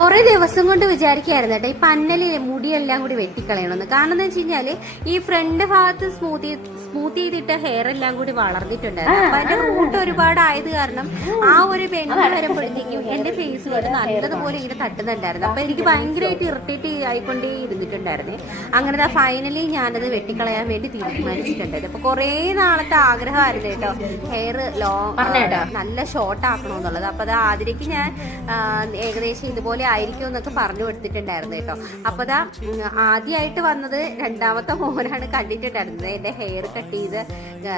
കുറെ ദിവസം കൊണ്ട് വിചാരിക്കായിരുന്നു കേട്ടോ ഈ പന്നല് മുടിയെല്ലാം കൂടി വെട്ടിക്കളയണമെന്ന്. കാരണം എന്താ വെച്ച് കഴിഞ്ഞാല് ഈ ഫ്രണ്ട് ഭാഗത്ത് സ്മൂത്ത് ചെയ്തിട്ട് ഹെയർ എല്ലാം കൂടി വളർന്നിട്ടുണ്ടായിരുന്നു. അപ്പൊ അതിന്റെ റൂട്ട് ഒരുപാട് ആയത് കാരണം ആ ഒരു ബെൻഡ് വരുമ്പോഴത്തേക്കും എന്റെ ഫേസ് കൊണ്ട് നല്ലതുപോലെ ഇങ്ങനെ തട്ടുന്നുണ്ടായിരുന്നു. അപ്പൊ എനിക്ക് ഭയങ്കരമായിട്ട് ഇറിറ്റേറ്റ് ആയിക്കൊണ്ടേ ഇരുന്നിട്ടുണ്ടായിരുന്നു. അങ്ങനെ ഫൈനലി ഞാനത് വെട്ടിക്കളയാൻ വേണ്ടി തീരുമാനിച്ചിട്ടുണ്ടായിരുന്നു. അപ്പൊ കുറെ നാളത്തെ ആഗ്രഹമായിരുന്നു കേട്ടോ ഹെയർ നല്ല ഷോർട്ട് ആക്കണമെന്നുള്ളത്. അപ്പൊ അത് ആദ്യക്ക് ഞാൻ ഏകദേശം ഇതുപോലെ ആയിരിക്കും എന്നൊക്കെ പറഞ്ഞു കൊടുത്തിട്ടുണ്ടായിരുന്നു കേട്ടോ. അപ്പൊ അതാ ആദ്യമായിട്ട് വന്നത് രണ്ടാമത്തെ മോനാണ് കണ്ടിട്ടുണ്ടായിരുന്നത് എന്റെ ഹെയർ കട്ട് ചെയ്ത്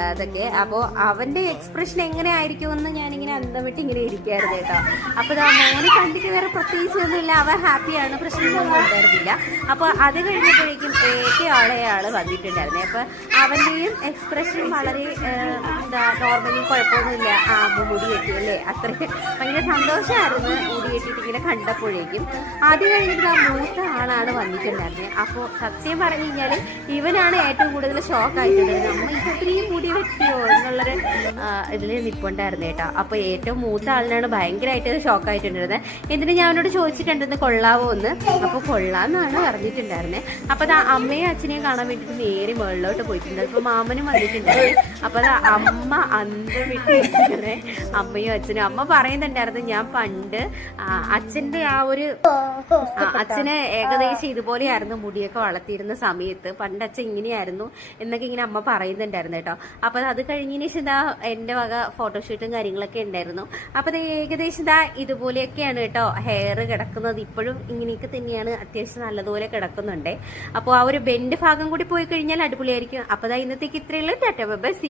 അതൊക്കെ. അപ്പോ അവന്റെ എക്സ്പ്രഷൻ എങ്ങനെ ആയിരിക്കും എന്ന് ഞാനിങ്ങനെ അന്തം വിട്ട് ഇങ്ങനെ ഇരിക്കായിരുന്നു കേട്ടോ. അപ്പൊ മോനെ കണ്ടിട്ട് വേറെ പ്രത്യേകിച്ചൊന്നുമില്ല, അവൻ ഹാപ്പിയാണ്, പ്രശ്നമൊന്നും ഉണ്ടായിരുന്നില്ല. അപ്പൊ അത് കഴിഞ്ഞപ്പോഴേക്കും ഏറ്റവും ആളെയാള് വന്നിട്ടുണ്ടായിരുന്നേ. അപ്പൊ അവന്റെയും എക്സ്പ്രഷൻ വളരെ നോർമലി കുഴപ്പമൊന്നുമില്ല. മുടി കെട്ടിയല്ലേ, അത്രയും ഭയങ്കര സന്തോഷമായിരുന്നു മുടി കെട്ടിയിട്ട് ഇങ്ങനെ കണ്ടപ്പോഴേക്കും. അത് കഴിഞ്ഞിട്ട് ആ മൂത്ത ആളാണ് വന്നിട്ടുണ്ടായിരുന്നത്. അപ്പോൾ സത്യം പറഞ്ഞു കഴിഞ്ഞാൽ ഇവനാണ് ഏറ്റവും കൂടുതൽ ഷോക്ക് ആയിട്ടുള്ളത്. നമ്മ ഇത്രയും മുടി വെട്ടിയോ എന്നുള്ളൊരു ഇതിൽ നിൽപ്പുണ്ടായിരുന്നു കേട്ടോ. അപ്പോൾ ഏറ്റവും മൂത്ത ആളിനാണ് ഭയങ്കരമായിട്ട് ഷോക്ക് ആയിട്ടുണ്ടായിരുന്നത്. എന്നിട്ട് ഞാൻ അവനോട് ചോദിച്ചിട്ടുണ്ടെന്ന് കൊള്ളാവോ എന്ന്. അപ്പോൾ കൊള്ളാന്നാണ് പറഞ്ഞിട്ടുണ്ടായിരുന്നത്. അപ്പോൾ അത് അമ്മയും അച്ഛനെയും കാണാൻ വേണ്ടിയിട്ട് നേരെ മുകളിലോട്ട് പോയിട്ടുണ്ട്. അപ്പോൾ മാമനും വന്നിട്ടുണ്ടായിരുന്നു. അപ്പോൾ അത് അമ്മ അന്തം വിട്ടിരിക്കുന്നത് അമ്മയും അച്ഛനും. അമ്മ പറയുന്നുണ്ടായിരുന്നു ഞാൻ പണ്ട് അച്ഛന്റെ ആ ഒരു അച്ഛന് ഏകദേശം ഇതുപോലെയായിരുന്നു മുടിയൊക്കെ വളർത്തിയിരുന്ന സമയത്ത്, പണ്ട് അച്ഛൻ ഇങ്ങനെയായിരുന്നു എന്നൊക്കെ ഇങ്ങനെ അമ്മ പറയുന്നുണ്ടായിരുന്നു കേട്ടോ. അപ്പൊ അത് കഴിഞ്ഞതിന് ശേഷം ഇതാ എന്റെ വക ഫോട്ടോഷൂട്ടും കാര്യങ്ങളൊക്കെ ഉണ്ടായിരുന്നു. അപ്പൊ അത് ഏകദേശം ഇതാ ഇതുപോലെയൊക്കെയാണ് കേട്ടോ ഹെയർ കിടക്കുന്നത്. ഇപ്പോഴും ഇങ്ങനെയൊക്കെ തന്നെയാണ്, അത്യാവശ്യം നല്ലതുപോലെ കിടക്കുന്നുണ്ട്. അപ്പോൾ ആ ഒരു ബെൻഡ് ഭാഗം കൂടി പോയി കഴിഞ്ഞാൽ അടിപൊളിയായിരിക്കും. അപ്പൊ ഇന്നത്തേക്ക് ഇത്രയുള്ളൂ. Tata bye by.